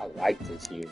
I like this unit.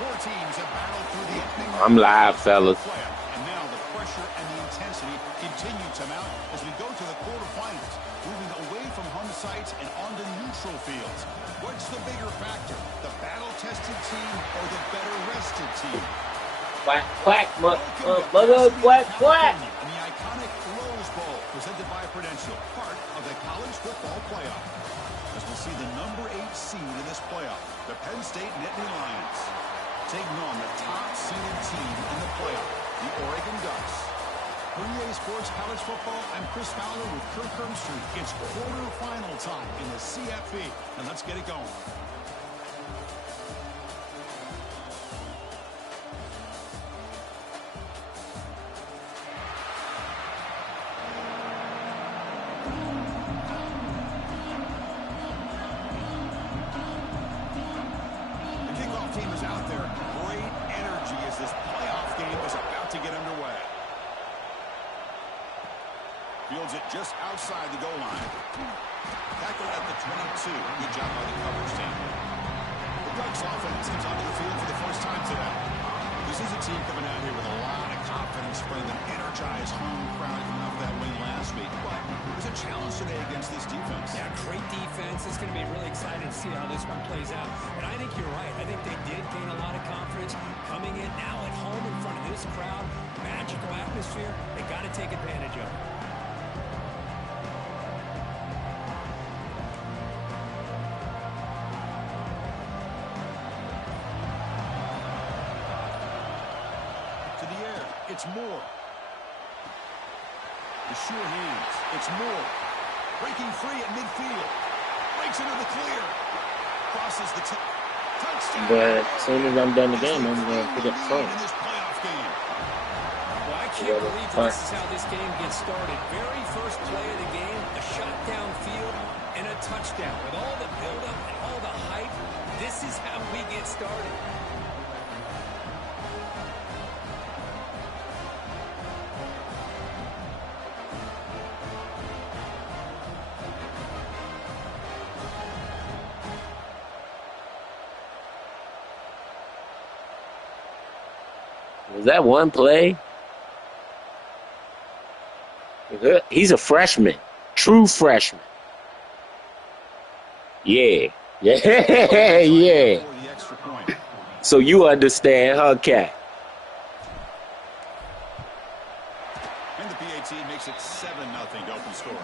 Four teams have battled through the ending. I'm live, fellas. And now the pressure and the intensity continue to mount as we go to the quarterfinals, moving away from home sites and onto neutral fields. What's the bigger factor, the battle-tested team or the better-rested team? Quack, quack, mother, quack, quack. And the iconic Rose Bowl, presented by Prudential, part of the college football playoff. As we'll see the number 8 seed in this playoff, the Penn State Nittany Lions, taking on the top-seeded team in the playoff, the Oregon Ducks. For EA Sports College Football, I'm Chris Fowler with Kirk Herbstreit. It's quarterfinal time in the CFP, and let's get it going. Team is out there. Great energy as this playoff game is about to get underway. Fields it just outside the goal line. Tackled at the 22. Good job by the coverage team. The Ducks offense comes onto the field for the first time today. This is a team coming out here with a lot of confidence, spreading an energized home crowd coming off that win last week. But there's a challenge today against this defense. Yeah, great defense. It's going to be really exciting to see how this one plays out. And I think you're right. I think they did gain a lot of confidence coming in now at home in front of this crowd. Magical atmosphere. They got to take advantage of it. It's Moore. The sure hands. It's Moore. Breaking free at midfield. Breaks into the clear. Crosses the touchdown. But as soon as I'm done the game, I'm going to pick up the phone. In this playoff game. Well, I can't believe this is how this game gets started. Very first play of the game, a shot downfield and a touchdown. With all the buildup and all the hype, this is how we get started. Was that one play? He's a freshman. True freshman. Yeah. Yeah. Yeah. So you understand, huh, Cat? And the PAT makes it 7-0 to open scoring.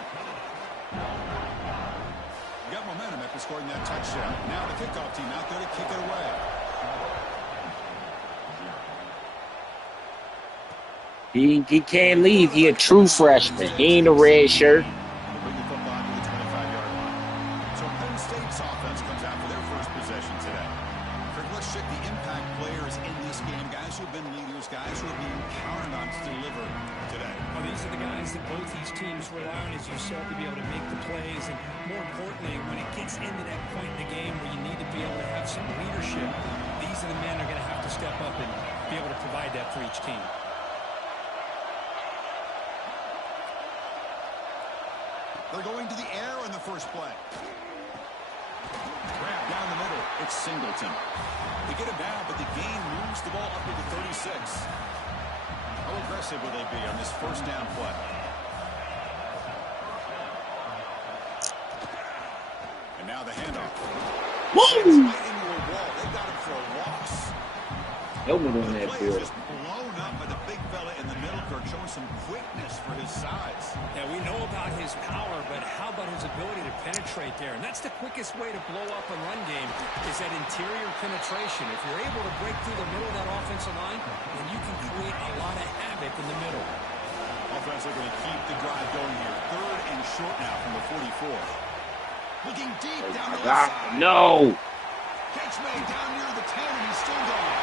Got momentum after scoring that touchdown. Now the kickoff team out there to kick it away. He can't leave. He a true freshman. He ain't a red shirt. Bring the football to the 25-yard line. So Penn State's offense comes out for their first possession today. Let's check the impact players in this game. Guys who have been leaders, guys who are being counted on to deliver today. Well, these are the guys that both these teams rely on, as you said, to be able to make the plays. And more importantly, when it gets into that point in the game where you need to be able to have some leadership, these are the men that are going to have to step up and be able to provide that for each team. They're going to the air in the first play. Grab down the middle. It's Singleton. They get him down, but the gain moves the ball up to the 36. How aggressive will they be on this first down play? And now the handoff. Woo! Right into a wall. They got him for a loss. Helmet on The that play is field. just blown up by the big fella in the middle, Kirk, showing some quickness for his size. Yeah, we know about his power, but how about his ability to penetrate there? And that's the quickest way to blow up a run game is that interior penetration. If you're able to break through the middle of that offensive line, then you can create a lot of havoc in the middle. Offense looking to keep the drive going here. 3rd and short now from the 44. Looking deep down the left side. No! Catch made down near the 10, and he's still going.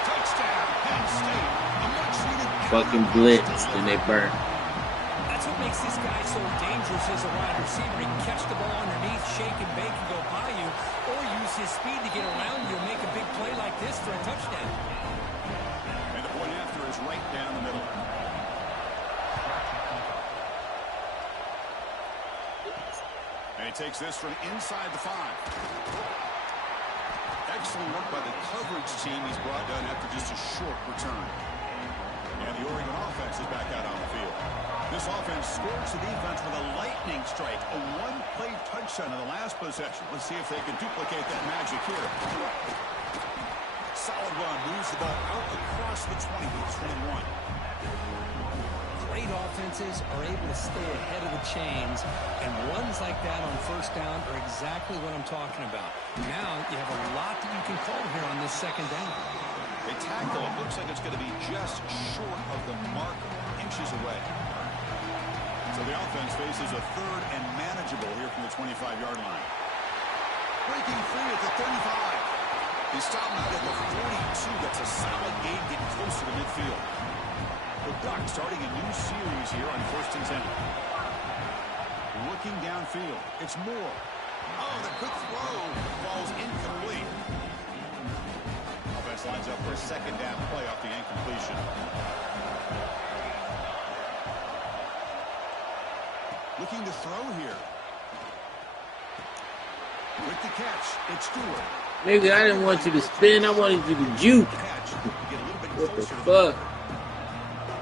Touchdown, Penn State. A much-needed Fucking blitz, and they burn. That's what makes this guy so dangerous as a wide receiver. He can catch the ball underneath, shake and bake, and go by you, or use his speed to get around you and make a big play like this for a touchdown. And the point after is right down the middle. And he takes this from inside the 5. Excellent work by the coverage team he's brought down after just a short return. And the Oregon offense is back out on the field. This offense scores the defense with a lightning strike. A one-play touchdown in the last possession. Let's see if they can duplicate that magic here. Solid run. Moves the ball out across the 20 to the 21. Great offenses are able to stay ahead of the chains, and runs like that on first down are exactly what I'm talking about. Now you have a lot that you can call here on this second down. They tackle. It looks like it's going to be just short of the marker, inches away. So the offense faces a 3rd and manageable here from the 25-yard line. Breaking free at the 35. He's stopped out at the 42. That's a solid gain, getting closer to midfield. The Ducks starting a new series here on 1st and 10. Looking downfield. It's Moore. Oh, the quick throw falls incomplete. Offense lines up for a second down play off the incompletion. Looking to throw here. With the catch, it's Stewart. Nigga, I didn't want you to spin. I wanted you to juke. Catch. Get a little bit What the closer to fuck?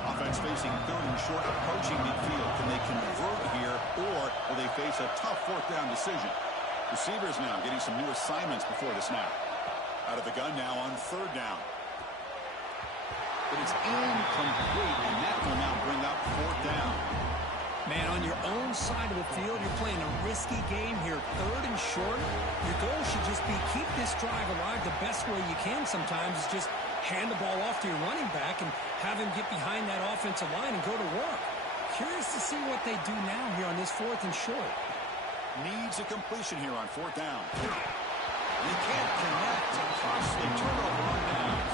Offense facing 3rd and short, approaching midfield. Can they convert here, or will they face a tough 4th down decision? Receivers now getting some new assignments before the snap. Out of the gun now on 3rd down. But it's incomplete, and that will now bring up 4th down. Man, on your own side of the field, you're playing a risky game here. 3rd and short. Your goal should just be keep this drive alive the best way you can sometimes is just hand the ball off to your running back and have him get behind that offensive line and go to work. Curious to see what they do now here on this 4th and short. Needs a completion here on 4th down. They can't connect. A costly turnover on downs.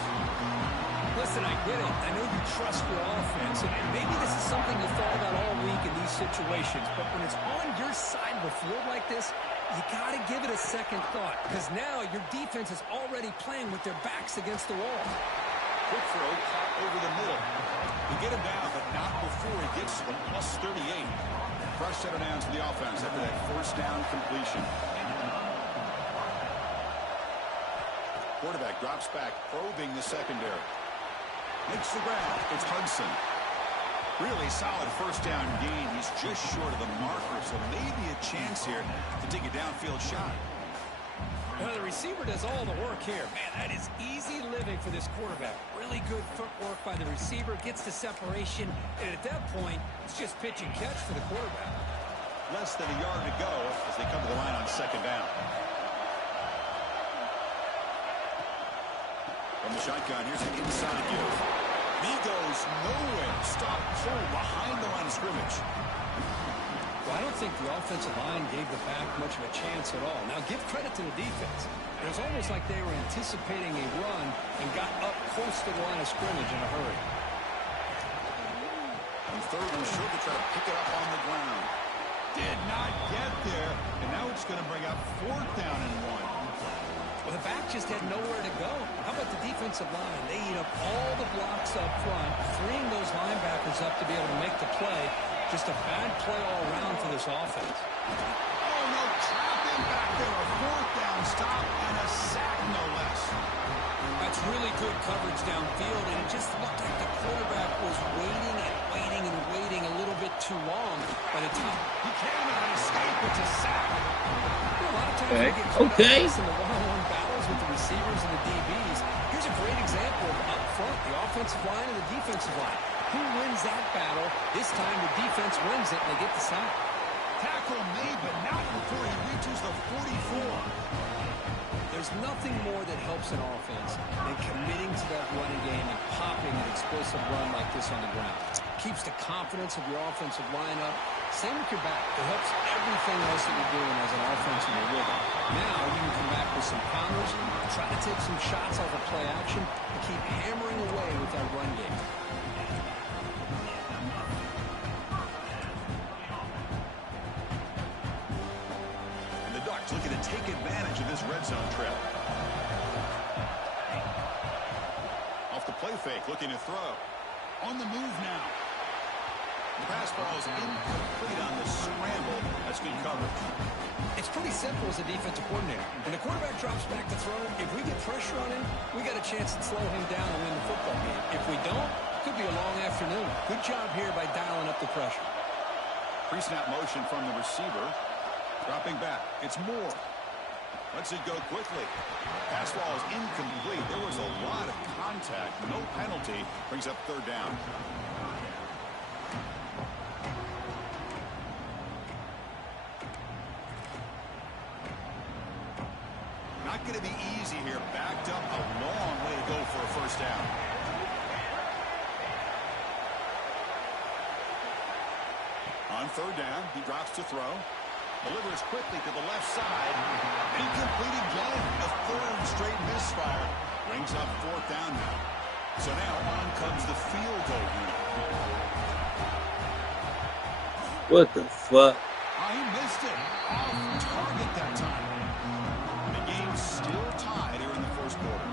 Listen, I get it. I know you trust your offense, and maybe this is something you thought about all week in these situations, but when it's on your side of the field like this, you got to give it a second thought, because now your defense is already playing with their backs against the wall. Quick throw caught over the middle. You get him down, but not before he gets to the plus 38. Fresh set of downs for the offense after that 1st down completion. Quarterback drops back, probing the secondary. Makes the grab. It's Hudson. Really solid 1st down gain. He's just short of the marker, so maybe a chance here to take a downfield shot. Well, the receiver does all the work here. Man, that is easy living for this quarterback. Really good footwork by the receiver. Gets the separation, and at that point, it's just pitch and catch for the quarterback. Less than a yard to go as they come to the line on 2nd down. From the shotgun, here's an inside give. He goes nowhere. Stop cold behind the line of scrimmage. Well, I don't think the offensive line gave the back much of a chance at all. Now, give credit to the defense. It was almost like they were anticipating a run and got up close to the line of scrimmage in a hurry. And 3rd and short to try to pick it up on the ground. Did not get there, and now it's going to bring up 4th down and 1. Well, the back just had nowhere to go. How about the defensive line? They eat up all the blocks up front, freeing those linebackers up to be able to make the play. Just a bad play all around for the this offense. Oh, no, trap him back there. A fourth down stop and a sack, no less. That's really good coverage downfield, and it just looked like the quarterback was waiting and waiting and waiting a little bit too long by the time. He cannot escape. It's a sack. A lot of times we get caught up in the one-on-one battles with the receivers and the DBs. Here's a great example of up front, the offensive line and the defensive line. Who wins that battle? This time the defense wins it, and they get the sack. Tackle made, but not before he reaches the 44. There's nothing more that helps an offense than committing to that running game and popping an explosive run like this on the ground. Keeps the confidence of your offensive line up. Same with your back. It helps everything else that you're doing as an offense in your rhythm. Now you can come back with some counters, try to take some shots off of play action, and keep hammering away with that run game. Looking to take advantage of this red zone trip. Off the play fake, looking to throw. On the move now. The pass ball is incomplete on the scramble. That's good coverage. It's pretty simple as a defensive coordinator. When the quarterback drops back to throw, if we get pressure on him, we got a chance to slow him down and win the football game. If we don't, it could be a long afternoon. Good job here by dialing up the pressure. Pre-snap motion from the receiver. Dropping back. It's Moore. Lets it go quickly. Pass ball is incomplete. There was a lot of contact. No penalty. Brings up third down. Not going to be easy here. Backed up a long way to go for a first down. On third down, he drops to throw. Delivers quickly to the left side. Incomplete again. A third straight misfire. Brings up fourth down now. So now on comes the field goal unit. What the fuck? Oh, he missed it. Off target that time. The game's still tied here in the first quarter.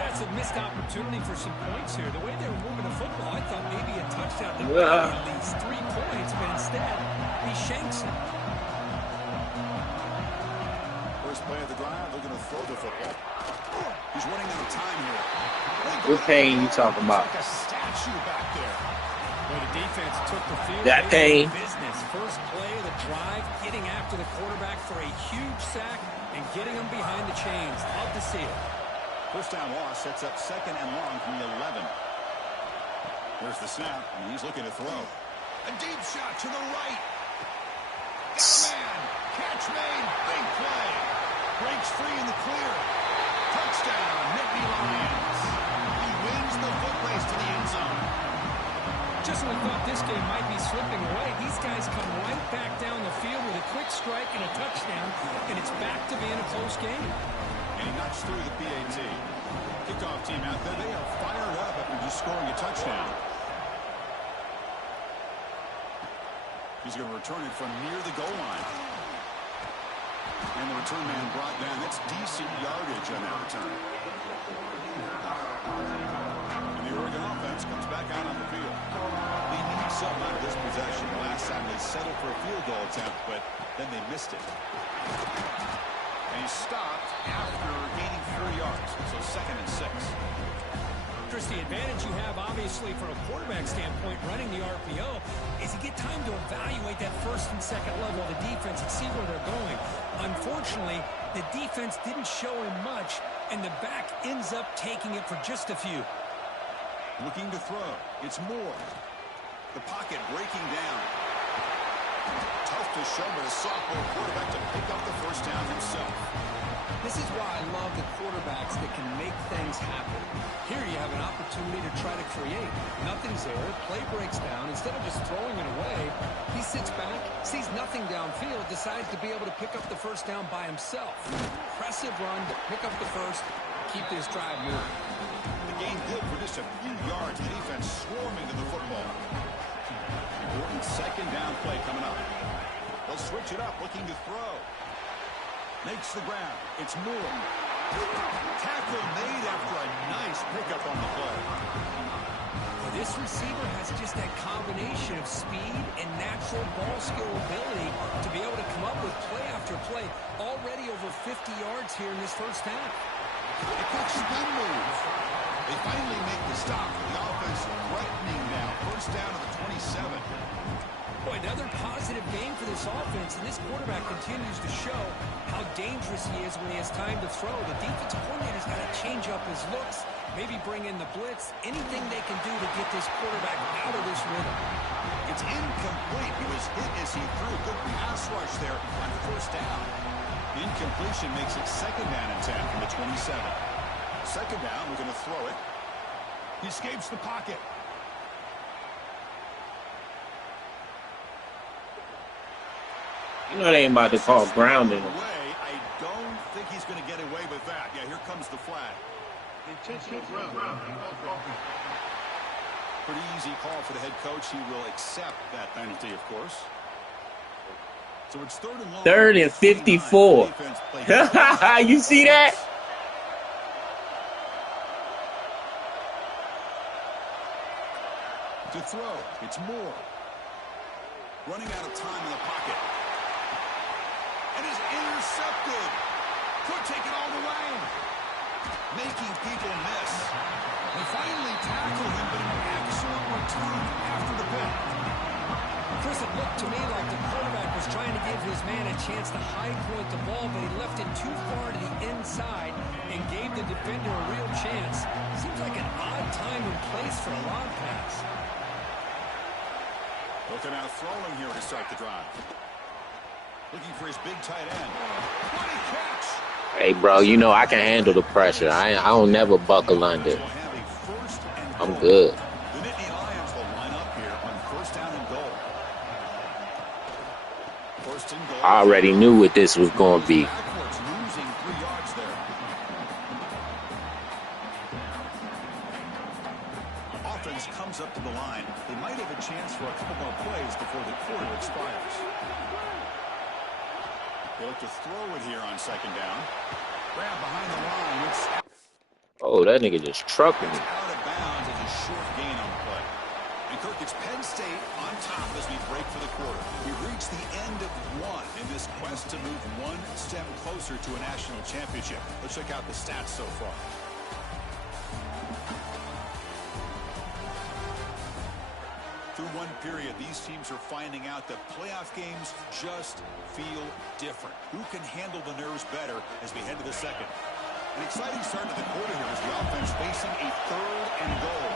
That's a missed opportunity for some points here. The way they were moving the football, I thought maybe a touchdown to at least 3 points, but instead, he shanks it. First play of the drive, they're going to throw the football. He's running out of time here. What pain you talking about? Like a statue back there. Well, the defense took the field. That pain. Business. First play of the drive, getting after the quarterback for a huge sack and getting him behind the chains. Love to see it. First down loss sets up second and long from the 11. There's the snap, and he's looking to throw. A deep shot to the right. Got a man. Catch made. Big play. Breaks free in the clear. Touchdown, Nittany Lions. He wins the foot race to the end zone. Just when we thought this game might be slipping away, these guys come right back down the field with a quick strike and a touchdown, and it's back to being a close game. And he knocks through the PAT. Kickoff team out there, they are fired up after just scoring a touchdown. He's going to return it from near the goal line. And the return man brought down. That's decent yardage on that return. And the Oregon offense comes back out on the field. They need something out of this possession. Last time they settled for a field goal attempt, but then they missed it. And he stopped after gaining 4 yards. So second and 6. Chris, the advantage you have, obviously, from a quarterback standpoint, running the RPO, is you get time to evaluate that first and second level of the defense and see where they're going. Unfortunately, the defense didn't show him much, and the back ends up taking it for just a few. Looking to throw. It's Moore. The pocket breaking down. Tough to show, but a sophomore quarterback to pick up the first down himself. This is why I love the quarterbacks that can make things happen. Here you have an opportunity to try to create. Nothing's there. Play breaks down. Instead of just throwing it away, he sits back, sees nothing downfield, decides to be able to pick up the first down by himself. Impressive run to pick up the first, keep this drive moving. The game good for just a few yards. The defense swarming to the football. Important second down play coming up. They'll switch it up, looking to throw. Makes the grab. It's Moore. Tackle made after a nice pickup on the play. Well, This receiver has just that combination of speed and natural ball skill ability to be able to come up with play after play. Already over 50 yards here in this first half. A quick spin move. They finally make the stop. The offense threatening now. First down to the 27. Boy, another positive game for this offense, and this quarterback continues to show how dangerous he is when he has time to throw. The defensive coordinator's got to change up his looks, maybe bring in the blitz, anything they can do to get this quarterback out of this rhythm. It's incomplete. He was hit as he threw. Good pass rush there on first down. The incompletion makes it second down and 10 from the 27. Second down, we're going to throw it. He escapes the pocket. You know they ain't about to call grounding. I don't think he's going to get away with that. Yeah, here comes the flag. Intentional grounding. Pretty easy call for the head coach. He will accept that penalty, of course. So it's third and long. 3rd and 54. You see that? To throw, it's Moore. Running out of time in the pocket. And is intercepted. Could take it all the way. Making people miss. They finally tackle him, but an excellent return after the pick. Chris, it looked to me like the quarterback was trying to give his man a chance to high point the ball, but he left it too far to the inside and gave the defender a real chance. Seems like an odd time and place for a long pass. Looking out throwing here to start the drive. Looking for his big tight end. What a catch! Hey, bro, you know I can handle the pressure. I don't never buckle under. I'm good. The Nittany Lions will line up here on first down and goal. First and goal. I already knew what this was going to be. Backwards, losing 3 yards there. Offense comes up to the line. They might have a chance for a couple more plays before the quarter expires. They look to throw it here on second down. Grab behind the line. It's Oh, that nigga just trucking me. out of bounds as a short gain on the play. And Kirk, it's Penn State on top as we break for the quarter. We've reached the end of one in this quest to move one step closer to a national championship. Let's check out the stats so far. Through one period, these teams are finding out that playoff games just feel different. Who can handle the nerves better as we head to the second? An exciting start to the quarter here as the offense facing a third and goal.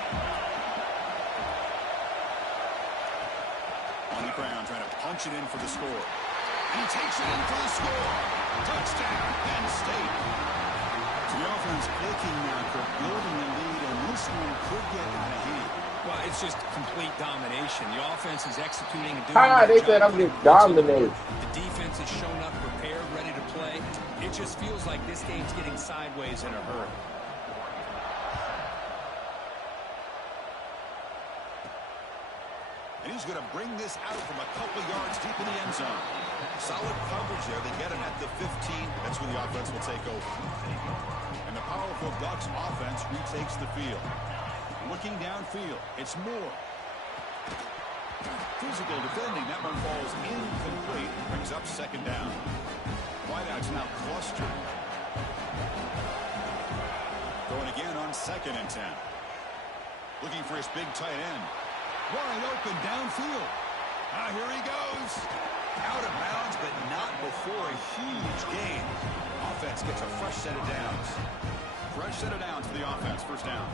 Monty Brown trying to punch it in for the score. And he takes it in for the score. Touchdown, Penn State. So the offense clicking now, Kirk, building the lead, and this one could get out of hand. Well, it's just complete domination. The offense is executing and doing They said I'm getting dominated. The defense has shown up prepared, ready to play. It just feels like this game's getting sideways in a hurry. And he's going to bring this out from a couple yards deep in the end zone. Solid coverage there. They get him at the 15. That's when the offense will take over. And the powerful Ducks offense retakes the field. Looking downfield, it's Moore. Physical defending, that one falls incomplete. Brings up second down. Wideouts now clustered. Going again on second and 10. Looking for his big tight end. Wide open downfield. Here he goes. Out of bounds, but not before a huge gain. Offense gets a fresh set of downs. Fresh set of downs for the offense. First down.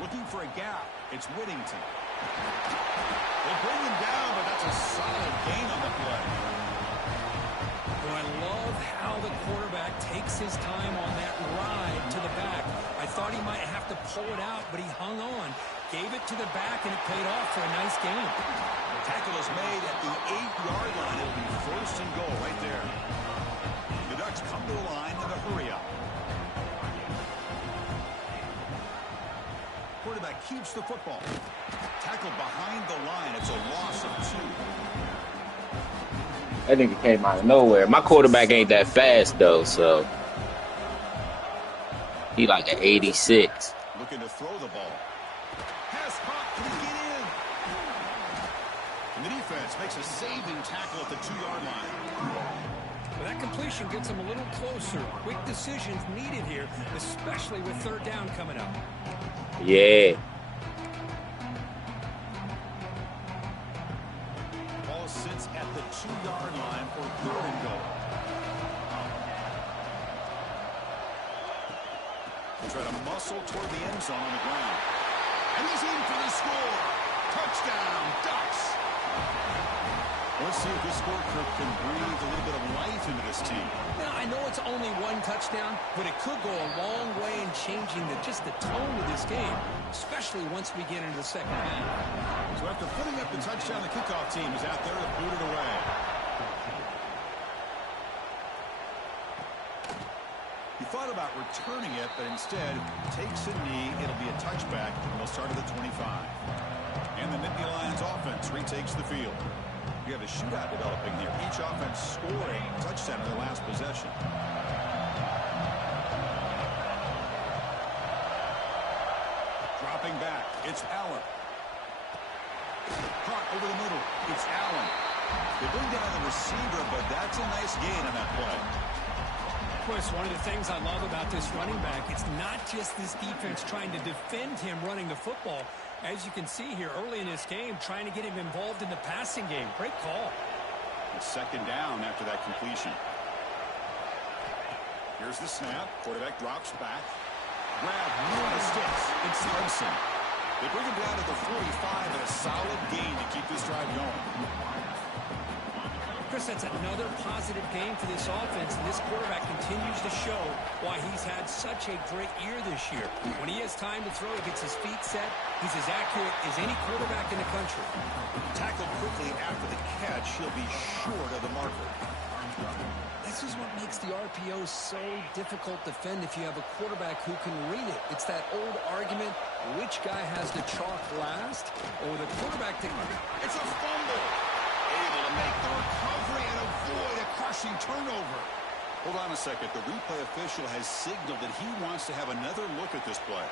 Looking for a gap. It's Whittington. They bring him down, but that's a solid gain on the play. Well, I love how the quarterback takes his time on that ride to the back. I thought he might have to pull it out, but he hung on, gave it to the back, and it paid off for a nice gain. Tackle is made at the 8-yard line. It'll be first and goal right there. The Ducks come to the line in a hurry up. Quarterback keeps the football. Tackled behind the line. It's a loss of 2. That nigga came out of nowhere. My quarterback ain't that fast, though, so He like an 86. Looking to throw the ball. Pass caught. Can he get in? And the defense makes a saving tackle at the 2-yard line. Well, that completion gets him a little closer. Quick decisions needed here, especially with third down coming up. Yeah. Ball sits at the 2-yard line for 3rd and goal. They try to muscle toward the end zone on the ground. And he's in for the score. Touchdown, Ducks. Let's see if this score can breathe a little bit of life into this team. Now, I know it's only one touchdown, but it could go a long way in changing just the tone of this game, especially once we get into the second half. So after putting up the touchdown, the kickoff team is out there to boot it away. He thought about returning it, but instead takes a knee. It'll be a touchback, and they'll start at the 25. And the Nittany Lions offense retakes the field. We have a shootout developing here. Each offense scoring a touchdown in their last possession. Dropping back, it's Allen. Caught over the middle, it's Allen. They bring down the receiver, but that's a nice gain on that play. Of course, one of the things I love about this running back, it's not just this defense trying to defend him running the football. As you can see here early in this game, trying to get him involved in the passing game. Great call. It's 2nd down after that completion. Here's the snap. Quarterback drops back. Grab near the sticks. It's Larson. They bring him down to the 45 and a solid gain to keep this drive going. Chris, that's another positive game for this offense, and this quarterback continues to show why he's had such a great year this year. When he has time to throw, he gets his feet set. He's as accurate as any quarterback in the country. Tackled quickly after the catch. He'll be short of the marker. This is what makes the RPO so difficult to defend if you have a quarterback who can read it. It's that old argument, which guy has the chalk last, or the quarterback that... It's a fumble. Able to make the recovery and avoid a crushing turnover. Hold on a second. The replay official has signaled that he wants to have another look at this play.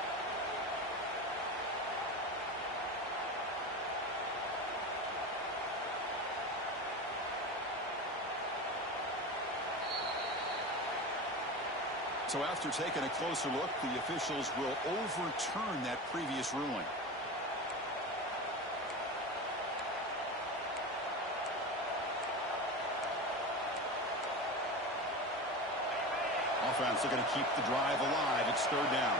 So after taking a closer look, the officials will overturn that previous ruling. Offense are going to keep the drive alive. It's 3rd down.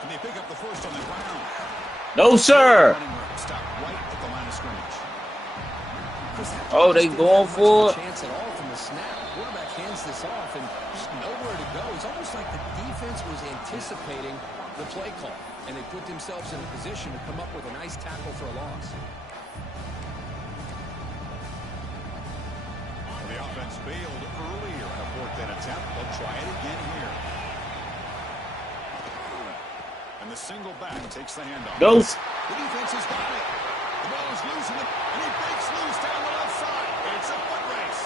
And they pick up the first on the ground. No, sir. Stop right at the line of scrimmage. Oh, they going for it. Chance at all from the snap. Quarterback hands this off and just nowhere to go. It's almost like the defense was anticipating the play call, and they put themselves in a position to come up with a nice tackle for a loss. The offense failed earlier in a 4th down attempt. They'll try it again here. And the single back takes the handoff. Those. The defense has got it. The ball is loose, and he breaks loose down the left side. It's a foot race.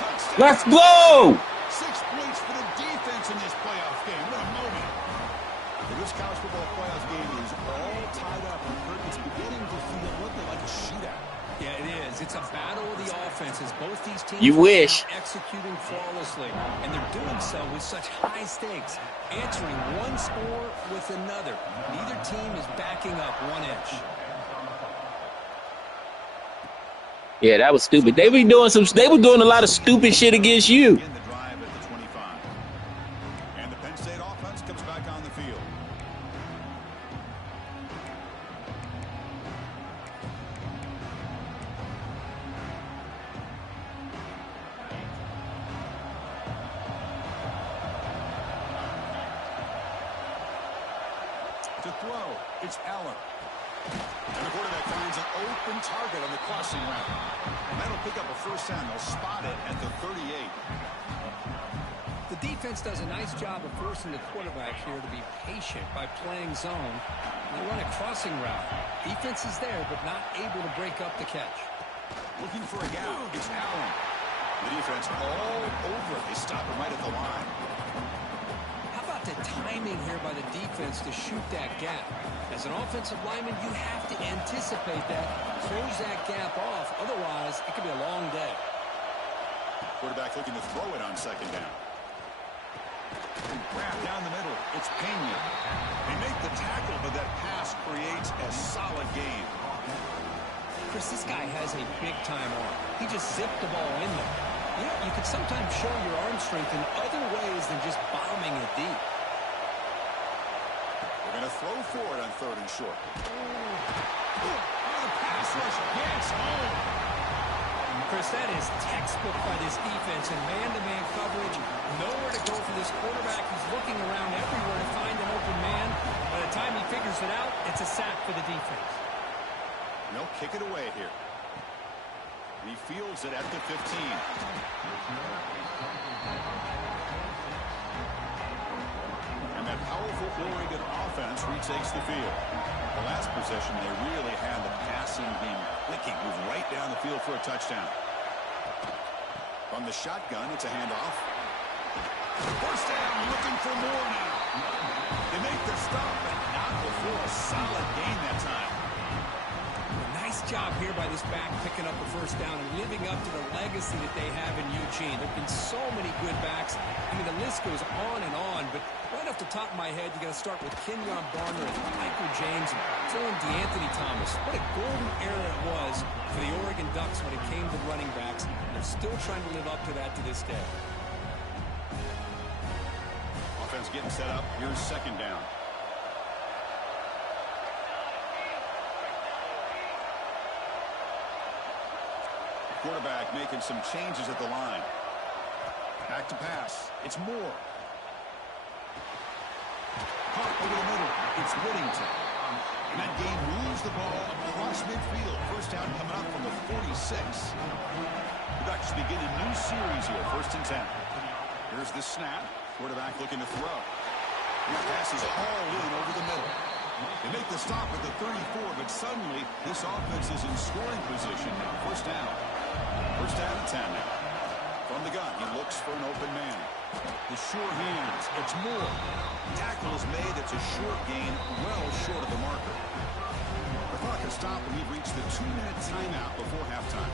Touchdown. Let's go. 6 points for the defense in this playoff game. What a moment. This college football playoff game is all tied up, and it's beginning to feel a little like a shootout. Yeah, it is. It's a battle of the offenses. Both these teams You wish. are executing flawlessly, and they're doing so with such high stakes, answering one score with another. Neither team is backing up 1 inch. Yeah, that was stupid. They were doing a lot of stupid shit against you. The drive at the 25. And the Penn State offense comes back on the field. To throw, it's Allen. And the quarterback finds an open target on the crossing route. And that'll pick up a first down. They'll spot it at the 38. The defense does a nice job of forcing the quarterback here to be patient by playing zone. They run a crossing route. Defense is there, but not able to break up the catch. Looking for a gap. It's Allen. The defense all over. They stop him right at the line. How about the timing here by the defense to shoot that gap? As an offensive lineman, you have to anticipate that, close that gap off. Otherwise, it could be a long day. Quarterback looking to throw it on second down. Grab down the middle. It's Pena. They make the tackle, but that pass creates a solid gain. Chris, this guy has a big-time arm. He just zipped the ball in there. You know, you can sometimes show your arm strength in other ways than just bombing it deep. They're going to throw for it on 3rd and short. The pass rush gets home. Chris, that is textbook by this defense in man-to-man coverage. Nowhere to go for this quarterback. He's looking around everywhere to find an open man. By the time he figures it out, it's a sack for the defense. They'll kick it away here. He fields it at the 15. And that powerful Oregon offense retakes the field. The last possession, they really had the passing game clicking. Move right down the field for a touchdown. From the shotgun, it's a handoff. First down, looking for more now. They make the stop, but not before a solid gain that time. Nice job here by this back picking up the first down and living up to the legacy that they have in Eugene. There have been so many good backs. I mean, the list goes on and on, but right off the top of my head, you got to start with Kenyon Barner and Michael James and throw in DeAnthony Thomas. What a golden era it was for the Oregon Ducks when it came to running backs. They're still trying to live up to that to this day. Offense getting set up. Here's second down. Quarterback making some changes at the line. Back to pass. It's Moore. Caught over the middle. It's Whittington. And that game moves the ball across midfield. First down coming up from the 46. The Ducks begin a new series here. 1st and 10. Here's the snap. Quarterback looking to throw. The pass is hauled in over the middle. They make the stop at the 34, but suddenly this offense is in scoring position now. First down. First down and 10 now. From the gun, he looks for an open man. The sure hands. It's Moore. Tackle is made. It's a short gain, well short of the marker. The clock has stopped and we've reached the 2-minute timeout before halftime.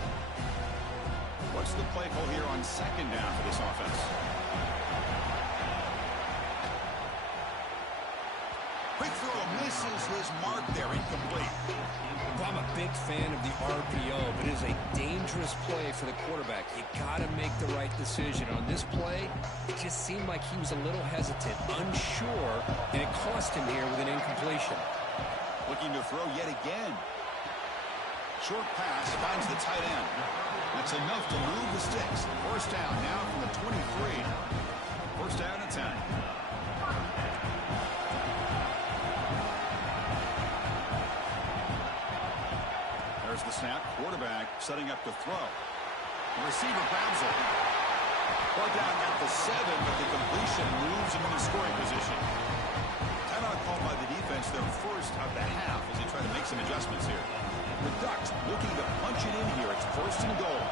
What's the play call here on second down for this offense? Quick throw misses his mark there, incomplete. Well, I'm a big fan of the RPO, but it is a dangerous play for the quarterback. You got to make the right decision. On this play, it just seemed like he was a little hesitant, unsure, and it cost him here with an incompletion. Looking to throw yet again. Short pass finds the tight end. That's enough to move the sticks. First down now from the 23. First down and 10. There's the snap. Quarterback setting up to throw. The receiver grabs it. Brought down at the 7, but the completion moves him into scoring position. Timeout called by the defense, their first of the half, as they try to make some adjustments here. The Ducks looking to punch it in here. It's 1st and goal.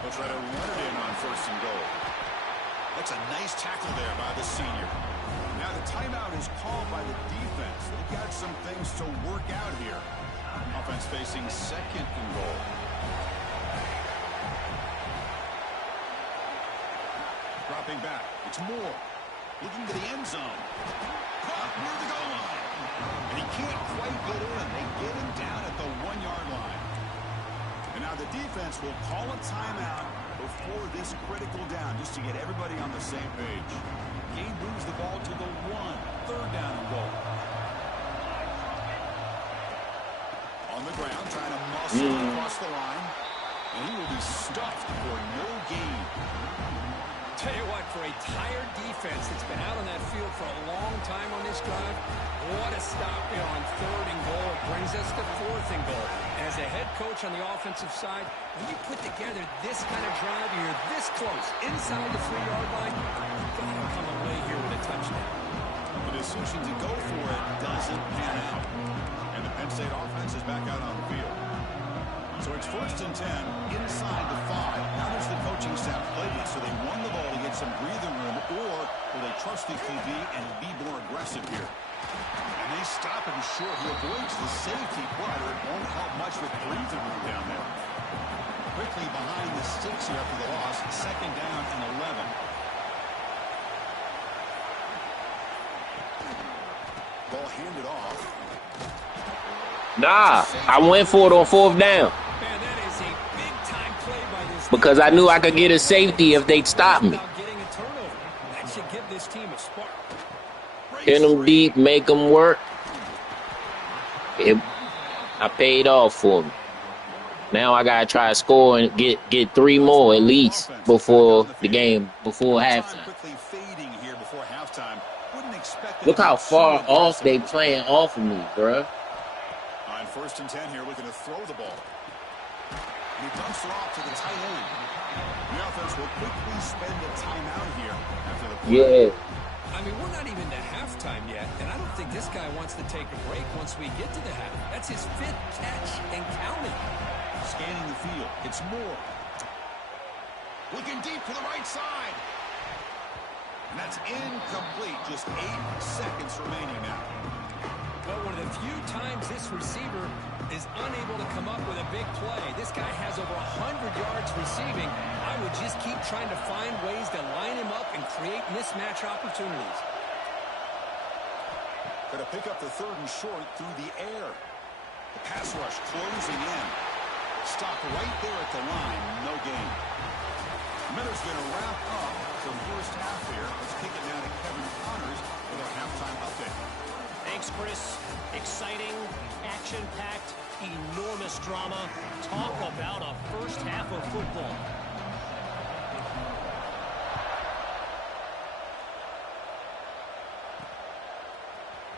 They'll try to run it in on 1st and goal. That's a nice tackle there by the senior. Now the timeout is called by the defense. They've got some things to work out here. Offense facing 2nd and goal. Dropping back. It's Moore. Looking to the end zone. Caught near the goal line. And he can't quite get in. They get him down at the 1-yard line. And now the defense will call a timeout before this critical down, just to get everybody on the same page. Gabe moves the ball to the 1. 3rd down and goal. On the ground, trying to muscle across the line. And he will be stuffed for no gain. Tell you what, for a tired defense that's been out on that field for a long time on this drive, what a stop here on 3rd and goal. It brings us to 4th and goal. And as a head coach on the offensive side, when you put together this kind of drive, you're this close, inside the 3-yard line, you've got to come away here with a touchdown. The decision to go for it doesn't pan out. And the Penn State offense is back out on the field. So it's 1st and 10, inside the 5. Now there's the coaching staff playbook, so they won the ball to get some breathing room, or will they trust the QB and be more aggressive here? And they stop him short. He avoids the safety, but it won't help much with breathing room down there. Quickly behind the sticks here after the loss. 2nd down and 11. Ball handed off. Nah, I went for it on 4th down. Man, that is a big-time play by this Because I knew I could get a safety if they'd stop me. getting a turnover. That should give this team a spark. Hit them deep, make them work. I paid off for me. Now I gotta try to score and get 3 more at least before the game, before halftime. Look how far off they playing off of me, bruh. On 1st and 10 here, looking to throw the ball. He dumps it off to the tight end. The offense will quickly spend a timeout here after the play. Yeah. I mean, we're not even to halftime yet, and I don't think this guy wants to take a break once we get to the half. That's his 5th catch and counting. Scanning the field. It's Moore. Looking deep to the right side. And that's incomplete. Just 8 seconds remaining now. Well, one of the few times this receiver is unable to come up with a big play. This guy has over 100 yards receiving. I would just keep trying to find ways to line him up and create mismatch opportunities. Going to pick up the 3rd and short through the air. The pass rush closing in. Stop right there at the line. No gain. Miller's going to wrap up the first half here. Let's kick it now to Kevin Connors with our halftime update. Thanks, Chris. Exciting, action-packed, enormous drama. Talk about a first half of football.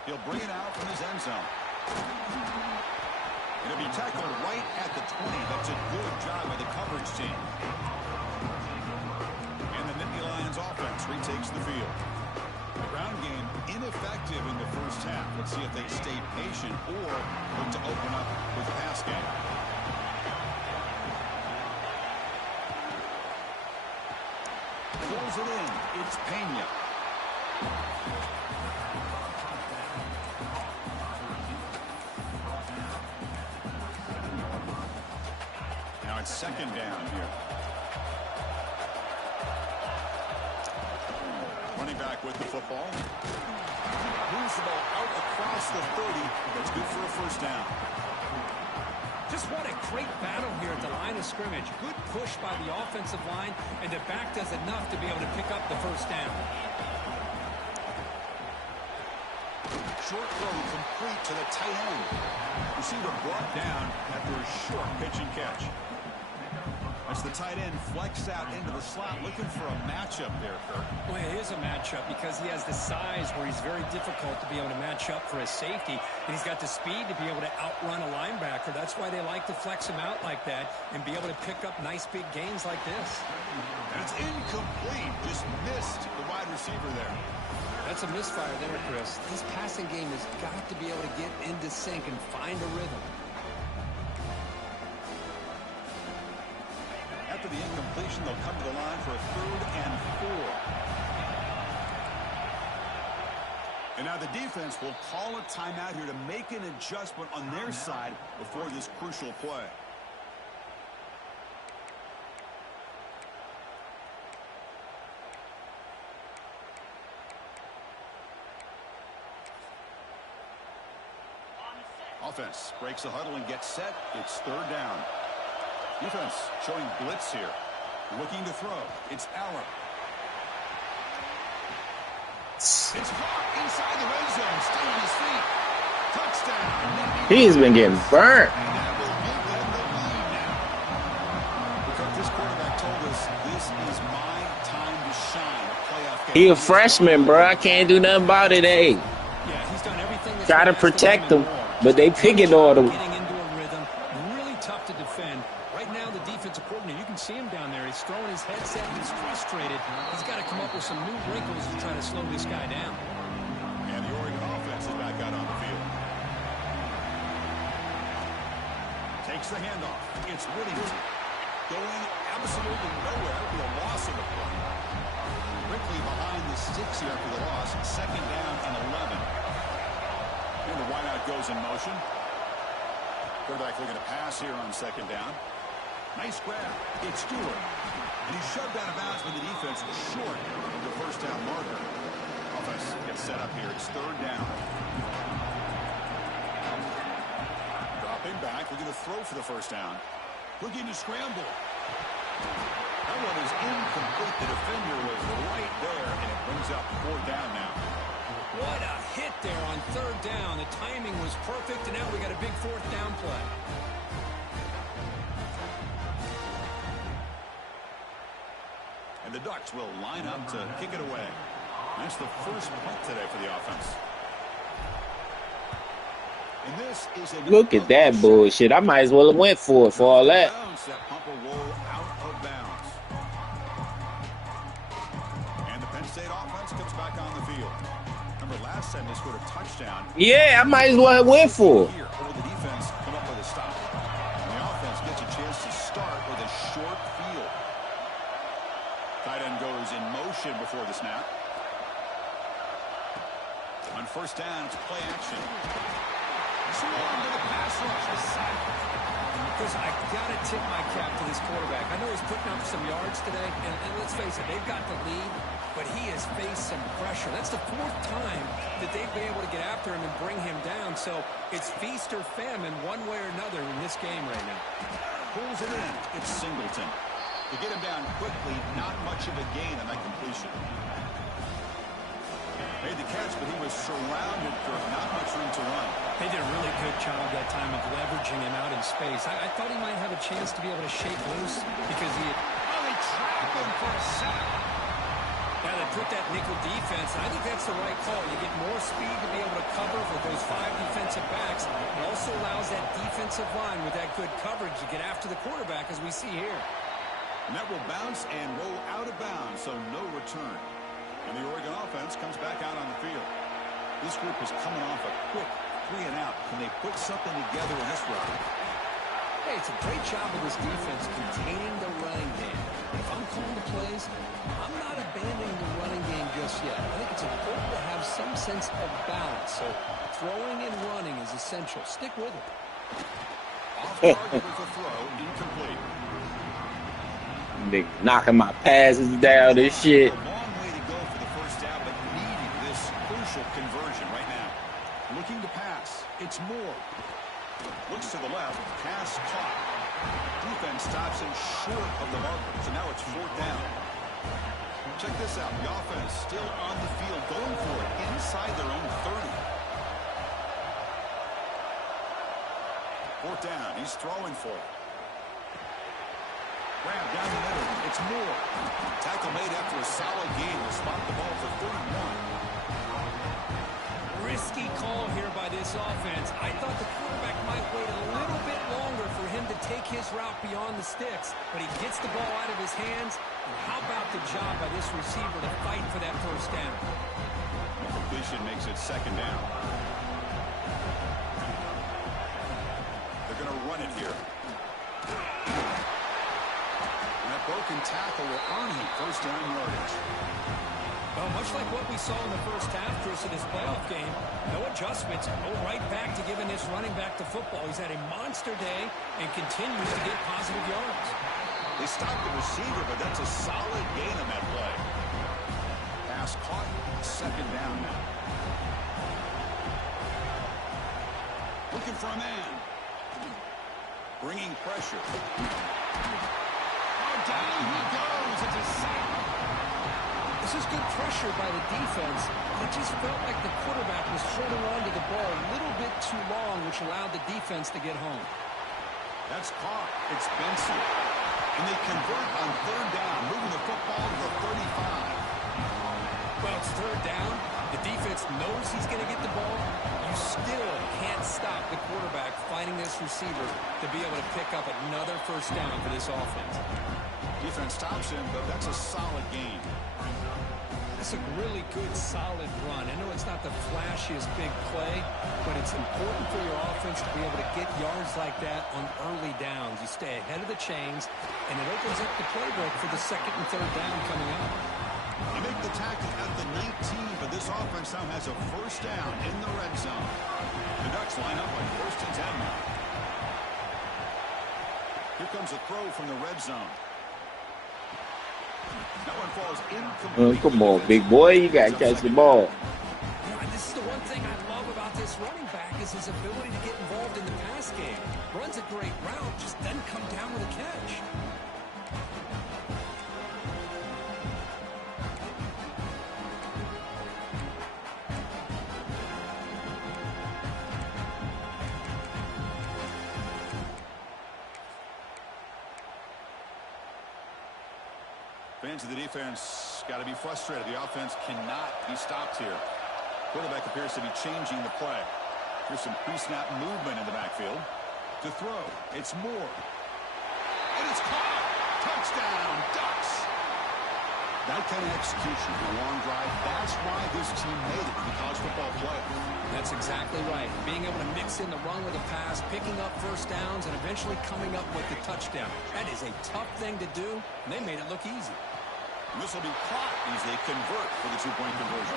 He'll bring it out from his end zone. It'll be tackled right at the 20. That's a good job by the coverage team. And the Nittany Lions offense retakes the field. The ground game ineffective in the first half. Let's see if they stay patient or look to open up with the pass game. Pulls it in. It's Pena. Now it's 2nd down here. Running back with the football. Moves the ball out across the 30. That's good for a first down. Just what a great battle here at the line of scrimmage. Good push by the offensive line, and the back does enough to be able to pick up the first down. Short throw complete to the tight end. Receiver brought down after a short pitch and catch. As the tight end flexed out into the slot, looking for a matchup there, Kirk. Well, it is a matchup because he has the size where he's very difficult to be able to match up for his safety, and he's got the speed to be able to outrun a linebacker. That's why they like to flex him out like that and be able to pick up nice big gains like this. And it's incomplete. Just missed the wide receiver there. That's a misfire there, Chris. This passing game has got to be able to get into sync and find a rhythm. After the incompletion, they'll come to the line for a 3rd and 4. And now the defense will call a timeout here to make an adjustment on their side before this crucial play. Offense breaks the huddle and gets set. It's 3rd down. Defense showing blitz here. Looking to throw. It's Aller. It's caught inside the red zone. Staying on his feet. Touchdown. He's been getting burnt. And that will give them the lead now. Because this quarterback told us this is my time to shine. A playoff game. He a freshman, bro. I can't do nothing about it, hey. Yeah, he's done everything. Try to protect him, but they picking on him. Getting into a rhythm, really tough to defend. Right now, the defensive coordinator, you can see him down there. He's throwing his headset. He's frustrated. He's got to come up with some new wrinkles to try to slow this guy down. And the Oregon offense is back out on the field. Fakes the handoff. It's Whittington. Going absolutely nowhere with a loss of the play. Quickly behind the sticks here after the loss. Second down and 11. And the wideout goes in motion. Quarterback looking to pass here on second down. Nice grab. It's Stewart. And he's shoved out of bounds with the defense short of the first down marker. Offense gets set up here. It's third down. Dropping back. Looking to throw for the first down. Looking to scramble. That one is incomplete. The defender was right there, and it brings up fourth down now. What a hit there on third down. The timing was perfect, and now we got a big fourth down play. And the Ducks will line up to kick it away. That's the first punt today for the offense. And this is a Look at that bullshit. I might as well have went for it for all that. That pump will roll out of bounds. And the Penn State offense comes back on the field. Remember last time they scored a touchdown. Yeah, I might as well have went for it. Here, or the defense come up with a stop. And the offense gets a chance to start with a short field. Tight end goes in motion before the snap. On first down, it's play action. Swarm to the pass rush. A sack. Chris, I got to tip my cap to this quarterback. I know he's putting up some yards today, and let's face it, they've got the lead, but he has faced some pressure. That's the fourth time that they've been able to get after him and bring him down. So it's feast or famine one way or another in this game right now. Pulls it in. It's Singleton. To get him down quickly, not much of a gain on that completion. Made the catch, but he was surrounded for not much room to run. They did a really good job that time of leveraging him out in space. I thought he might have a chance to be able to shake loose because he had... Oh, they trap him for a sack. Yeah, they put that nickel defense, and I think that's the right call. You get more speed to be able to cover with those 5 defensive backs. It also allows that defensive line with that good coverage to get after the quarterback, as we see here. And that will bounce and roll out of bounds, so no return. And the Oregon offense comes back out on the field. This group is coming off a quick 3 and out. Can they put something together in this round? Hey, it's a great job of this defense containing the running game. If I'm calling the plays, I'm not abandoning the running game just yet. I think it's important to have some sense of balance. So throwing and running is essential. Stick with it. Off target with the throw, incomplete. Nigga knocking my passes down and shit. Conversion right now. Looking to pass. It's Moore. Looks to the left. Pass caught. Defense stops him short of the marker. So now it's fourth down. Check this out. The offense still on the field going for it inside their own 30. Fourth down. He's throwing for it. Grab down the middle. It's Moore. Tackle made after a solid game. Will spot the ball for 31. Risky call here by this offense. I thought the quarterback might wait a little bit longer for him to take his route beyond the sticks, but he gets the ball out of his hands. And how about the job by this receiver to fight for that first down? The completion makes it second down. They're going to run it here. And that broken tackle will earn him first down yardage. Well, much like what we saw in the first half, Chris, of this playoff game, no adjustments, go right back to giving this running back to football. He's had a monster day and continues to get positive yards. They stopped the receiver, but that's a solid gain on that play. Pass caught, second down now. Looking for a man. Bringing pressure. Oh, down he goes. It's a sack. This is good pressure by the defense. It just felt like the quarterback was holding on to the ball a little bit too long, which allowed the defense to get home. That's caught. It's Benson. And they convert on third down, moving the football to the 35. Well, it's third down. The defense knows he's going to get the ball. You still can't stop the quarterback fighting this receiver to be able to pick up another first down for this offense. Defense stops him, but that's a solid gain. That's a really good, solid run. I know it's not the flashiest big play, but it's important for your offense to be able to get yards like that on early downs. You stay ahead of the chains, and it opens up the playbook for the second and third down coming up. You make the tackle at the 19, but this offense now has a first down in the red zone. The Ducks line up on first and 10 now. Here comes a throw from the red zone. That one falls incomplete. Come on, big boy. You got to catch the ball. You know, this is the one thing I love about this running back is his ability to get involved in the pass game. Runs a great route, just doesn't come down with a catch. Fans of the defense got to be frustrated. The offense cannot be stopped here. Quarterback appears to be changing the play. Here's some pre-snap movement in the backfield. To throw, it's Moore. And it's caught. Touchdown, Ducks. That kind of execution in a long drive, that's why this team made it in the college football playoff. That's exactly right. Being able to mix in the run with a pass, picking up first downs, and eventually coming up with the touchdown. That is a tough thing to do, and they made it look easy. And this will be caught as they convert for the two-point conversion.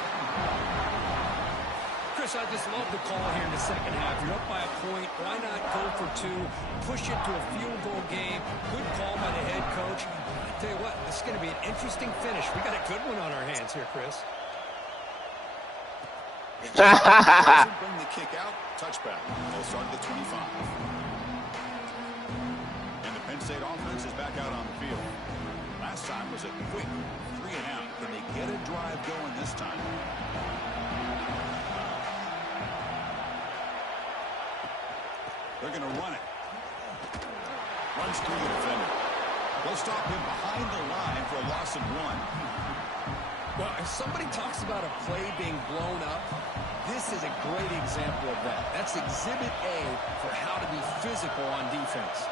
Chris, I just love the call here in the second half. You're up by a point. Why not go for two? Push it to a field goal game. Good call by the head coach. I tell you what, this is going to be an interesting finish. We got a good one on our hands here, Chris. Bring the kick out. Touchback. They'll start at the 25. And the Penn State offense is back out on the field. Last time was a quick 3 and out. Can they get a drive going this time? They're going to run it. Runs through the defender. They'll stop him behind the line for a loss of 1. Well, if somebody talks about a play being blown up, this is a great example of that. That's Exhibit A for how to be physical on defense.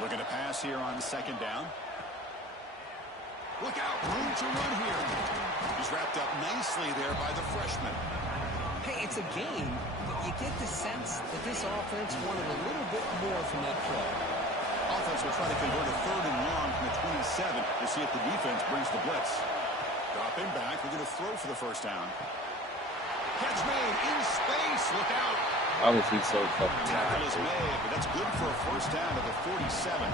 Looking to pass here on second down. Look out, room to run here. He's wrapped up nicely there by the freshman. Hey, it's a game, but you get the sense that this offense wanted a little bit more from that play. Offense will try to convert a third and long from the 27 to see if the defense brings the blitz. Dropping back, we're going to throw for the first down. Catch made in space. Look out. I would be so fucking Tackle is made, but that's good for a first down to the 47.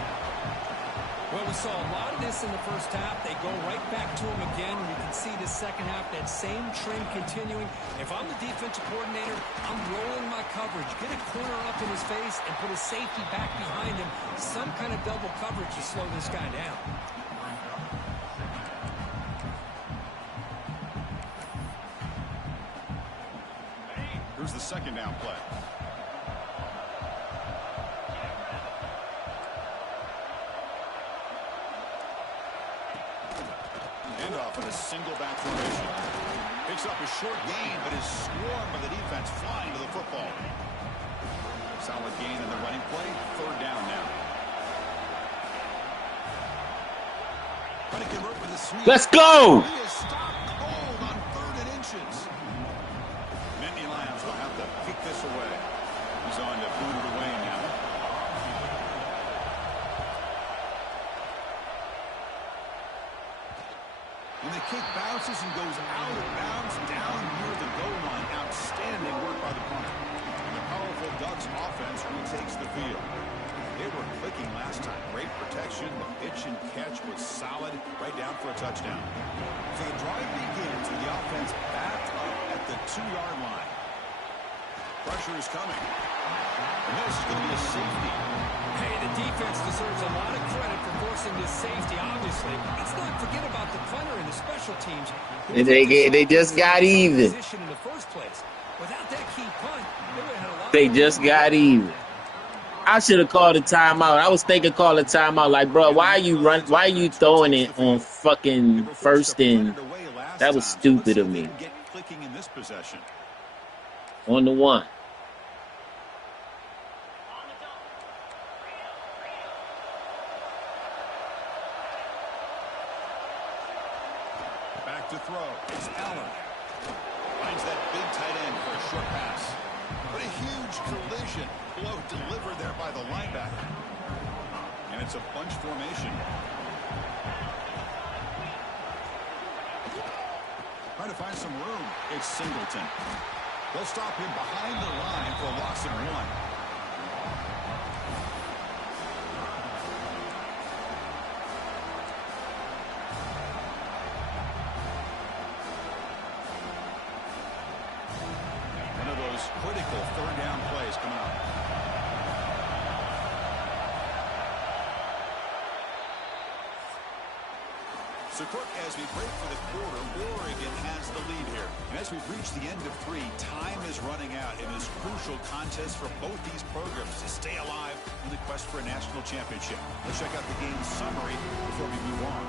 Well, we saw a lot of this in the first half. They go right back to him again. We can see the second half, that same trend continuing. If I'm the defensive coordinator, I'm rolling my coverage. Get a corner up in his face and put a safety back behind him. Some kind of double coverage to slow this guy down. Here's the second down play. Handoff in a single back formation. Picks up a short gain, but is swarmed by the defense flying to the football. Solid gain in the running play. Third down now. Trying to convert with a sneak. Let's go! He is stopped cold on 3rd and inches. Nittany Lions will have to kick this away. He's on to boot it away now. And the kick bounces and goes out of bounds down near the goal line. Outstanding work by the punter. And the powerful Ducks offense retakes the field. They were clicking last time. Great protection. The pitch and catch was solid. Right down for a touchdown. So the drive begins with the offense back up at the 2-yard line. Pressure is coming. And this is going to be a safety. Hey, the defense deserves a lot of credit for forcing this safety, obviously. Let's not forget about the punter and the special teams. And they just got even. In the first place. Without that key punt, they would have had a lot. They just got even. I should have called a timeout. I was thinking call a timeout. Like, bro, why are you throwing it on fucking first and that was stupid of me. On the 1. back to throw. It's Allen. Finds that big tight end for a short pass. But a huge collision blow delivered there by the linebacker. And it's a bunch formation. Trying to find some room. It's Singleton. They'll stop him behind the line for a loss of 1. Critical third down plays coming up. So, Quack, as we break for the quarter, Oregon has the lead here. And as we've reached the end of 3, time is running out in this crucial contest for both these programs to stay alive in the quest for a national championship. Let's check out the game summary before we move on.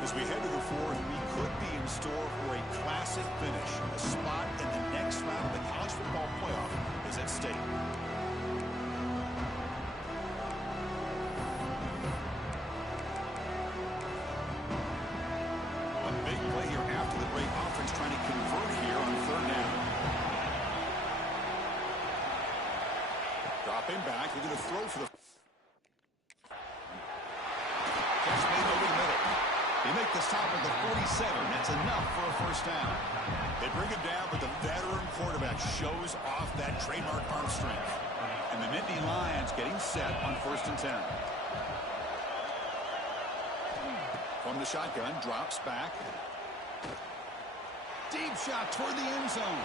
As we head to the 4th, we could be in store for a classic finish. A spot in the next round of the college football playoff is at stake. A big play here after the break. Offense trying to convert here on 3rd down. Dropping back. They're going to throw for the... Catch made over the middle. They make the stop at the 47. That's enough for a 1st down. They bring it down, but the veteran quarterback shows off that trademark arm strength. And the Nittany Lions getting set on 1st and 10. From the shotgun, drops back. Deep shot toward the end zone.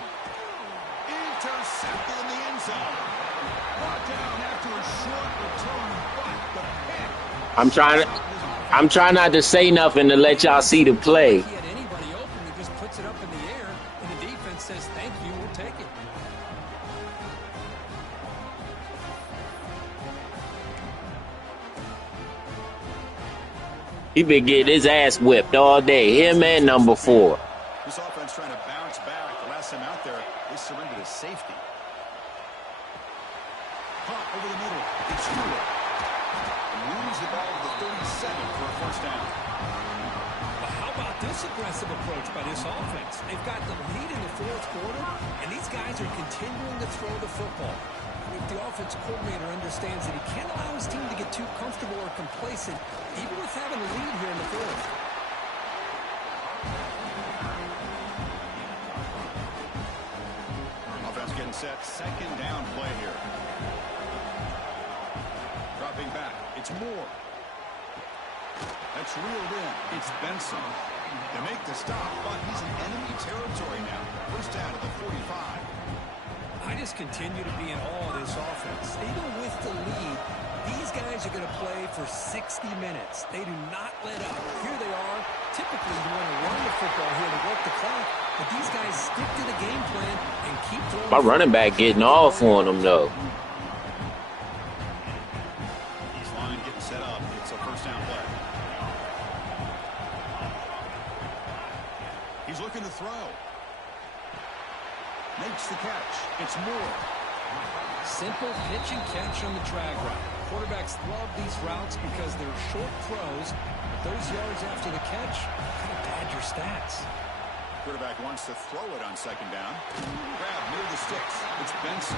Intercepted in the end zone. Brought down after a short return, but the pick. I'm trying not to say nothing to let y'all see the play. He had anybody open, he just puts it up in the air, and the defense says, thank you, we'll take it. He been getting his ass whipped all day. Him and number 4. This offense trying to bounce back. The last time out there, they surrendered to safety. Pop over the middle. It's Stewart. Moves the ball to the 37 for a 1st down. Well, how about this aggressive approach by this offense? They've got the lead in the 4th quarter, and these guys are continuing to throw the football. I think the offensive coordinator understands that he can't allow his team to get too comfortable or complacent, even with having a lead here in the 4th. Offense getting set. 2nd down play here. Dropping back. It's Moore. That's reeled in. It's Benson. They make the stop, but he's in enemy territory now. 1st down at the 45. I just continue to be in awe of this offense. Even with the lead, these guys are going to play for 60 minutes. They do not let up. Here they are. Typically, you want to run the football here to work the clock, but these guys stick to the game plan and keep throwing. My running back getting off on him, though. East line getting set up. It's a 1st down play. He's looking to throw. Makes the catch. It's Moore. Simple pitch and catch on the drag route. Quarterbacks love these routes because they're short throws, but those yards after the catch kind of pad your stats. Quarterback wants to throw it on 2nd down. Grab near the sticks. It's Benson.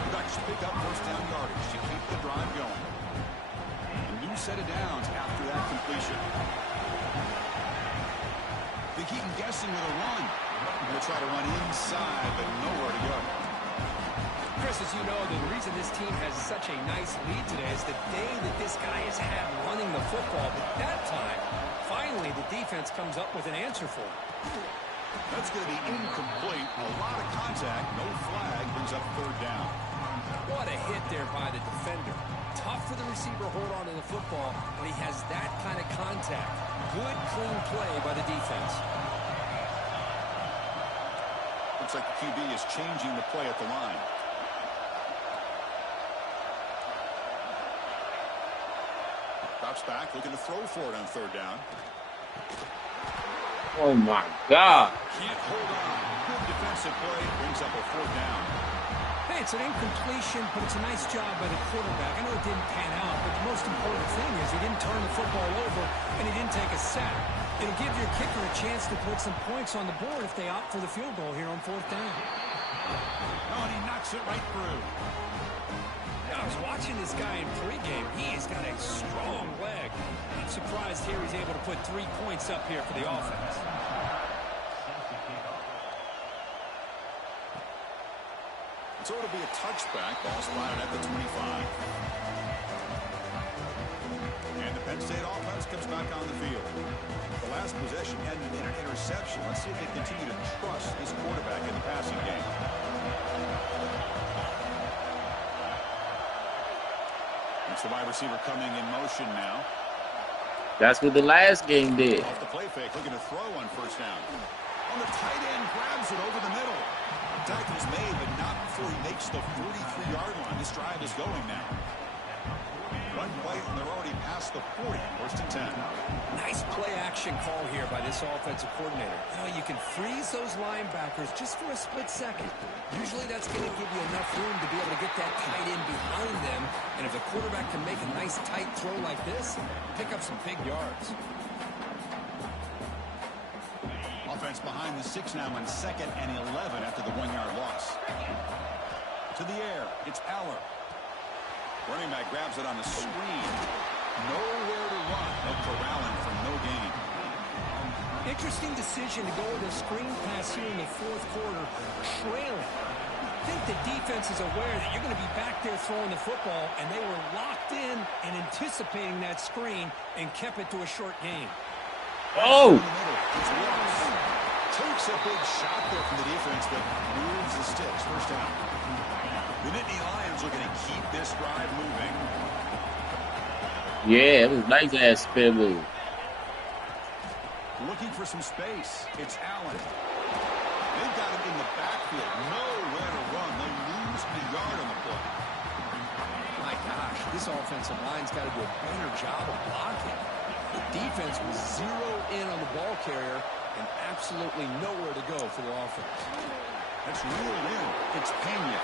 Quarterbacks pick up 1st down yardage to keep the drive going. A new set of downs after that completion. They keep him guessing with a run. Going to try to run inside, but nowhere to go. Chris, as you know, the reason this team has such a nice lead today is the day that this guy has had running the football. But that time, finally, the defense comes up with an answer for him. That's going to be incomplete. A lot of contact. No flag. Brings up 3rd down. What a hit there by the defender. Tough for the receiver to hold on to the football when he has that kind of contact. Good, clean play by the defense. Looks like the QB is changing the play at the line. Drops back, looking to throw for it on 3rd down. Oh, my God. Can't hold on. Good defensive play. Brings up a 4th down. Hey, it's an incompletion, but it's a nice job by the quarterback. I know it didn't pan out, but the most important thing is he didn't turn the football over and he didn't take a sack. It'll give your kicker a chance to put some points on the board if they opt for the field goal here on 4th down. Oh, and he knocks it right through. I was watching this guy in pregame. He has got a strong leg. I'm surprised here he's able to put 3 points up here for the offense. So it'll be a touchback. Ball spotted at the 25. And the Penn State offense comes back on the field. The last possession ended in an interception. Let's see if they continue to trust this quarterback in the passing game. It's the wide receiver coming in motion now. That's what the last game did. Off the play fake, looking to throw on 1st down. On the tight end, grabs it over the middle. Tackle's made, but not before he makes the 43-yard line. This drive is going now. One play, and they're already past the 40, 1st and 10. Nice play-action call here by this offensive coordinator. You can freeze those linebackers just for a split second. Usually that's going to give you enough room to be able to get that tight end behind them. And if the quarterback can make a nice tight throw like this, pick up some big yards. Offense behind the 6 now on 2nd and 11 after the 1-yard loss. To the air, it's Aller. Running back grabs it on the screen. Nowhere to run. No corralling for no gain. Interesting decision to go with a screen pass here in the 4th quarter, trailing. I think the defense is aware that you're going to be back there throwing the football, and they were locked in and anticipating that screen and kept it to a short gain. Oh! Takes a big shot there from the defense, but moves the sticks. 1st down. The Nittany Lions looking to keep this drive moving. Yeah, it was nice ass spin move. Looking for some space. It's Allen. They've got him in the backfield. Nowhere to run. They lose a yard on the play. My gosh, this offensive line's got to do a better job of blocking. The defense was zero in on the ball carrier and absolutely nowhere to go for the offense. That's reeled in. It's Pena.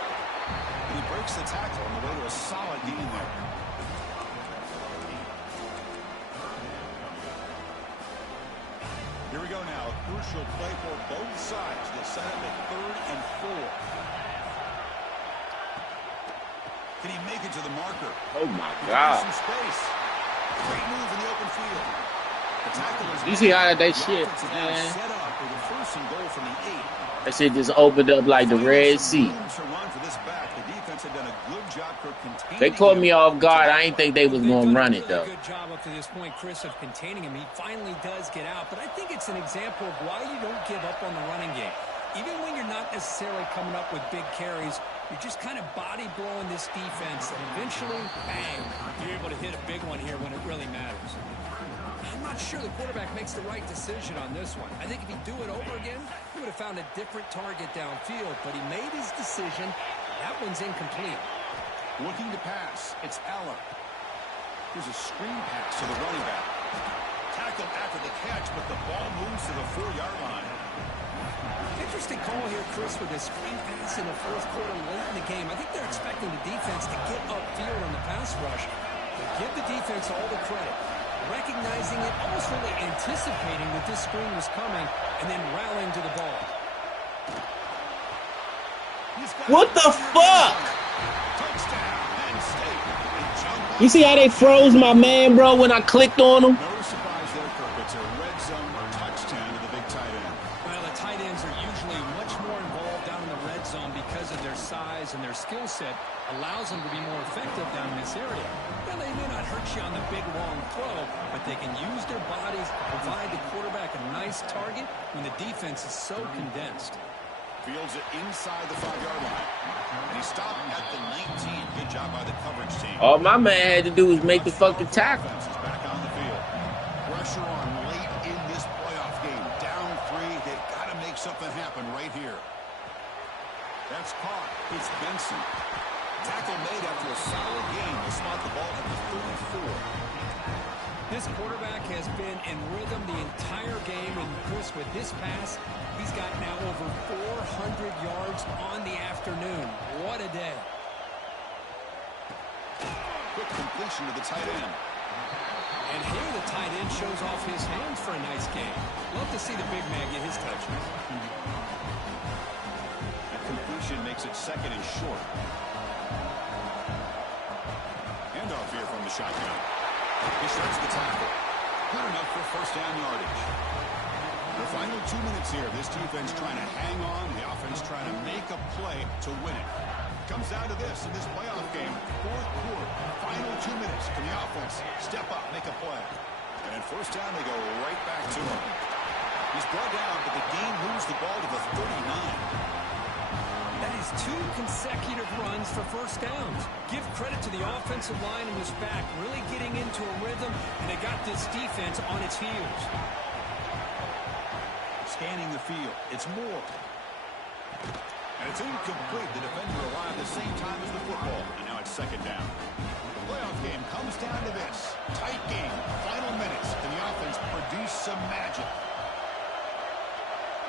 And he breaks the tackle on the way to a solid gain there. Here we go now. A crucial play for both sides. They'll set up at 3rd and 4. Can he make it to the marker? Oh my God. Some space. Great move in the open field. The tackle is You see how they shit, man? set up with a 1st and goal from the 8. That shit just opened up like the Red Sea. They caught me off guard. I didn't think they was going to run it, though. Good job up to this point, Chris, of containing him. He finally does get out, but I think it's an example of why you don't give up on the running game. Even when you're not necessarily coming up with big carries, you're just kind of body blowing this defense, and eventually, bang, you're able to hit a big one here when it really matters. I'm not sure the quarterback makes the right decision on this one. I think if he'd do it over again, he would have found a different target downfield, but he made his decision. That one's incomplete. Looking to pass. It's Aller. Here's a screen pass to the running back. Tackled after the catch, but the ball moves to the 4-yard line. Interesting call here, Chris, with this screen pass in the 4th quarter late in the game. I think they're expecting the defense to get upfield on the pass rush. But give the defense all the credit. Recognizing it, almost really anticipating that this screen was coming, and then rallying to the ball. What the fuck? Touchdown, Penn State. You see how they froze my man, bro, when I clicked on him? No surprise there, Kirk. It's a red zone touchdown to the big tight end. Well, the tight ends are usually much more involved down in the red zone because of their size and their skill set allows them to be more effective down in this area. Well, they may not hurt you on the big, long throw, but they can use their bodies to provide the quarterback a nice target when the defense is so condensed. Fields it inside the 5-yard line. And he stopped at the 19. Good job by the coverage team. All my man had to do was make the fucking tackle. Offense is back on the field. Pressure on late in this playoff game. Down 3. They've got to make something happen right here. That's caught. It's Benson. Tackle made after a solid game. They spot the ball at the 34. This quarterback has been in rhythm the entire game, and Chris, with this pass, he's got now over 400 yards on the afternoon. What a day. Quick completion to the tight end. And here the tight end shows off his hands for a nice game. Love to see the big man get his touches. That completion makes it second and short. Handoff here from the shotgun. He starts the tackle. Good enough for first down yardage. The final 2 minutes here. This defense trying to hang on. The offense trying to make a play to win it. Comes down to this in this playoff game. Fourth quarter. Final 2 minutes. Can the offense step up, make a play? And first down, they go right back to him. He's brought down, but the game moves the ball to the 39. That is 2 consecutive runs for first downs. Give credit to the offensive line in his back, really getting into a rhythm, and they got this defense on its heels. Scanning the field. It's Moore. And it's incomplete. The defender arrived at the same time as the football. And now it's second down. The playoff game comes down to this. Tight game. Final minutes. Can the offense produce some magic?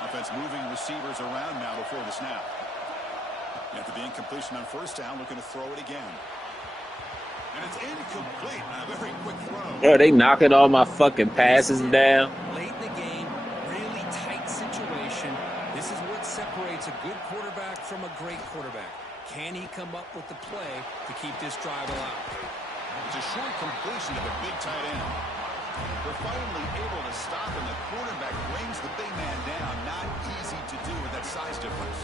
Offense moving receivers around now before the snap. After the incompletion on first down, looking to throw it again. And it's incomplete on a very quick throw. Bro, they knocking all my fucking passes down. Late in the game, really tight situation. This is what separates a good quarterback from a great quarterback. Can he come up with the play to keep this drive alive? It's a short completion to the big tight end. They're finally able to stop, and the quarterback brings the big man down. Not easy to do with that size difference.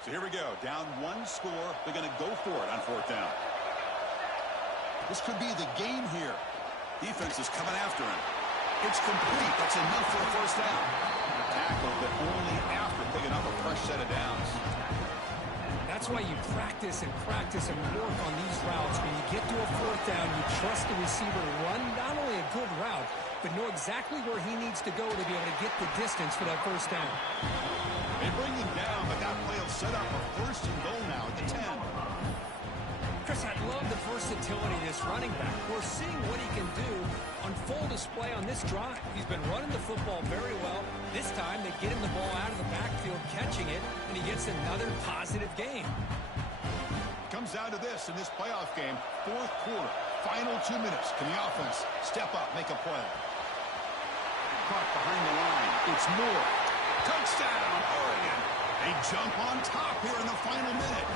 So here we go. Down 1 score. They're going to go for it on fourth down. This could be the game here. Defense is coming after him. It's complete. That's enough for a first down. Tackle, but only after picking up a fresh set of downs. That's why you practice and work on these routes. When you get to a fourth down, you trust the receiver to run not only a good route, but know exactly where he needs to go to be able to get the distance for that first down. They bring him down, but that play will set up a first and goal now at the 10. Chris, I love the versatility of this running back. We're seeing what he can do on full display on this drive. He's been running the football very well. This time, they get him the ball out of the backfield, catching it, and he gets another positive game. Comes down to this in this playoff game. Fourth quarter, final 2 minutes. Can the offense step up, make a play? Caught behind the line. It's Moore. Touchdown, Oregon. They jump on top here in the final minute.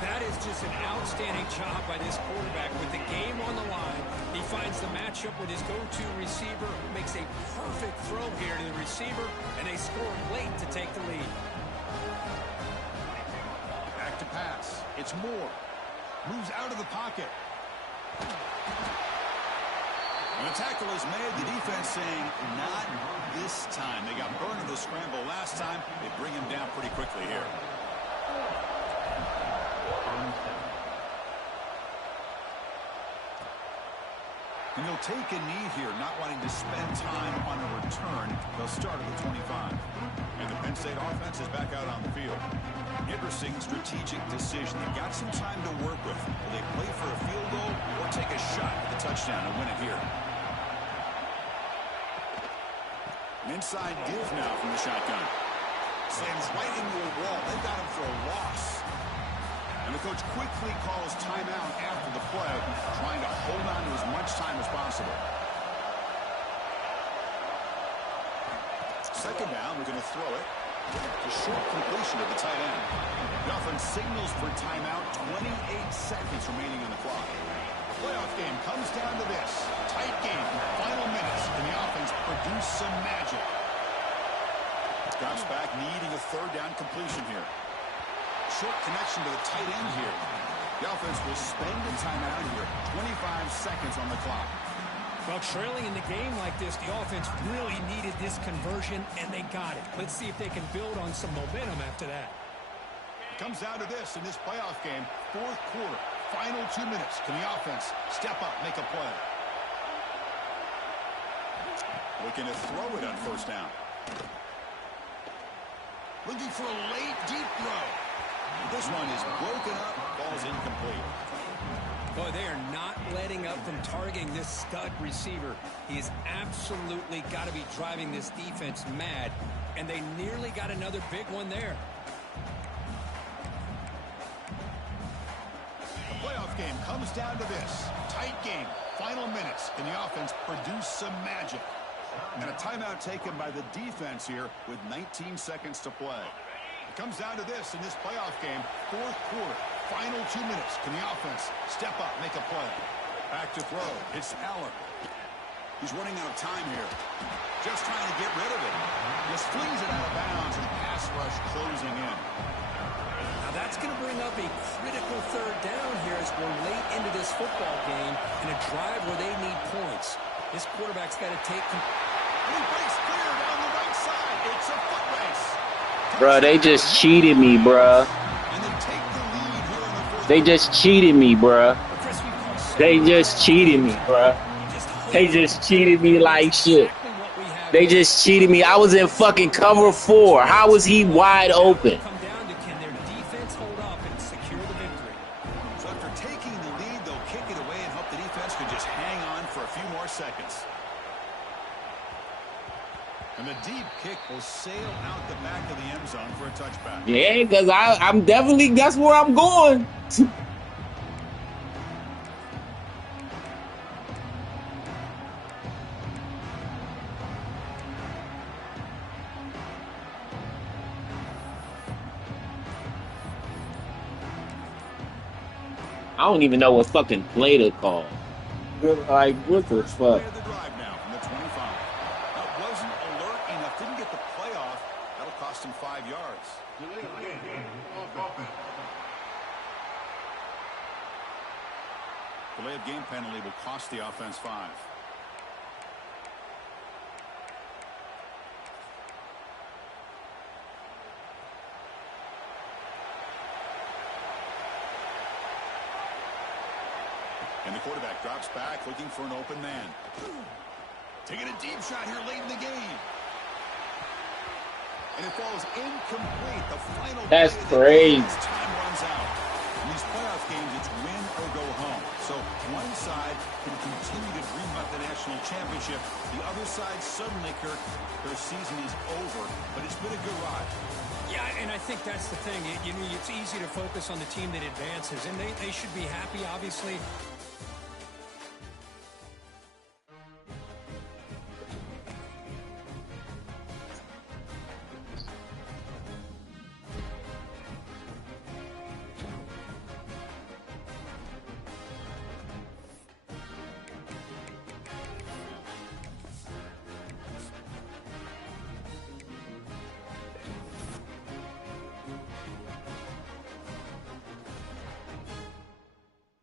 That is just an outstanding job by this quarterback. With the game on the line, he finds the matchup with his go-to receiver, makes a perfect throw here to the receiver, and they score late to take the lead. Back to pass. It's Moore. Moves out of the pocket. And the tackle is made. The defense saying, not this time. They got burned in the scramble last time. They bring him down pretty quickly here. And he'll take a knee here, not wanting to spend time on a return. They'll start at the 25. And the Penn State offense is back out on the field. Interesting strategic decision. They've got some time to work with. Will they play for a field goal or take a shot at the touchdown and win it here? An inside give now from the shotgun. Slams right into a wall. They've got him for a loss. And the coach quickly calls timeout after the play, trying to hold on to as much time as possible. Second down, we're going to throw it. A short completion to the tight end. The offense signals for timeout, 28 seconds remaining on the clock. The playoff game comes down to this. Tight game, final minutes. Can the offense produce some magic? Drops back, needing a third down completion here. Short connection to the tight end here. The offense will spend a timeout here. 25 seconds on the clock. Well, trailing in the game like this, the offense really needed this conversion, and they got it. Let's see if they can build on some momentum after that. It comes down to this in this playoff game. Fourth quarter, final 2 minutes. Can the offense step up, make a play? Looking to throw it on first down. Looking for a late, deep throw. This one is broken up. Ball's incomplete. Boy, they are not letting up from targeting this stud receiver. He has absolutely got to be driving this defense mad, and they nearly got another big one there. The playoff game comes down to this. Tight game. Final minutes. Can the offense produce some magic? And a timeout taken by the defense here with 19 seconds to play. It comes down to this in this playoff game. Fourth quarter. Final 2 minutes. Can the offense step up, make a play? Back to throw. It's Allen. He's running out of time here. Just trying to get rid of it. Just flings it out of bounds and pass rush closing in. Now that's going to bring up a critical third down here as we're late into this football game in a drive where they need points. This quarterback's got to take... And he breaks clear down the right side. It's a foot race. Bruh, they just cheated me, bruh. And they take the lead here in the fourth. They just cheated me, bruh. They just cheated me, bruh. They just cheated me like shit. They just cheated me. I was in fucking cover 4. How was he wide open? Come down to can their defense hold up and secure the victory. So after taking the lead, they'll kick it away and hope the defense can just hang on for a few more seconds. And the deep kick will sail out the back of the end zone for a touchback. Yeah, because I'm definitely, that's where I'm going. I don't even know what fucking play to call. Like, what the fuck? Play of the drive now from the 25. That wasn't alert enough. Didn't get the play off. That'll cost him 5 yards. Delay of game penalty will cost the offense 5. And the quarterback drops back, looking for an open man. Taking a deep shot here late in the game. And it falls incomplete. The final That's play of the crazy. game as time runs out. In these playoff games, it's win or go home. So one side can continue to dream about the national championship. The other side suddenly, Kirk, their season is over. But it's been a good ride. Yeah, and I think that's the thing. You know, it's easy to focus on the team that advances, and they should be happy, obviously.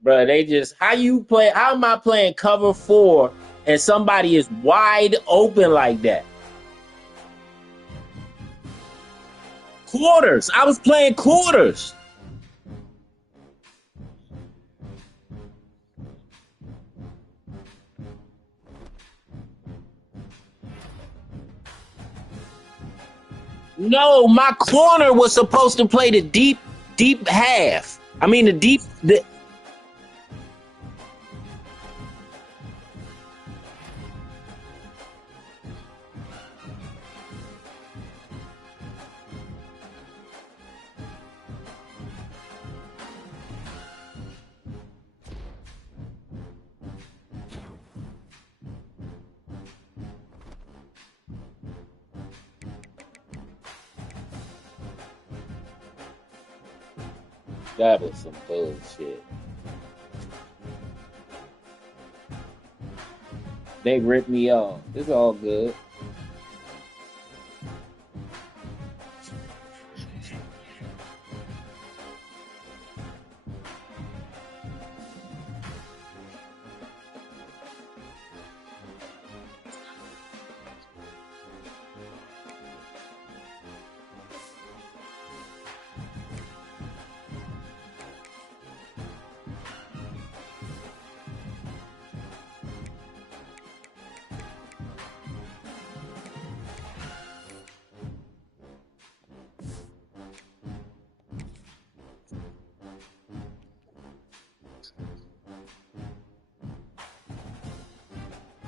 Bruh, they just, how am I playing cover 4 and somebody is wide open like that? Quarters. I was playing quarters. No, my corner was supposed to play the deep half. I mean, the that was some bullshit. They ripped me off. It's all good.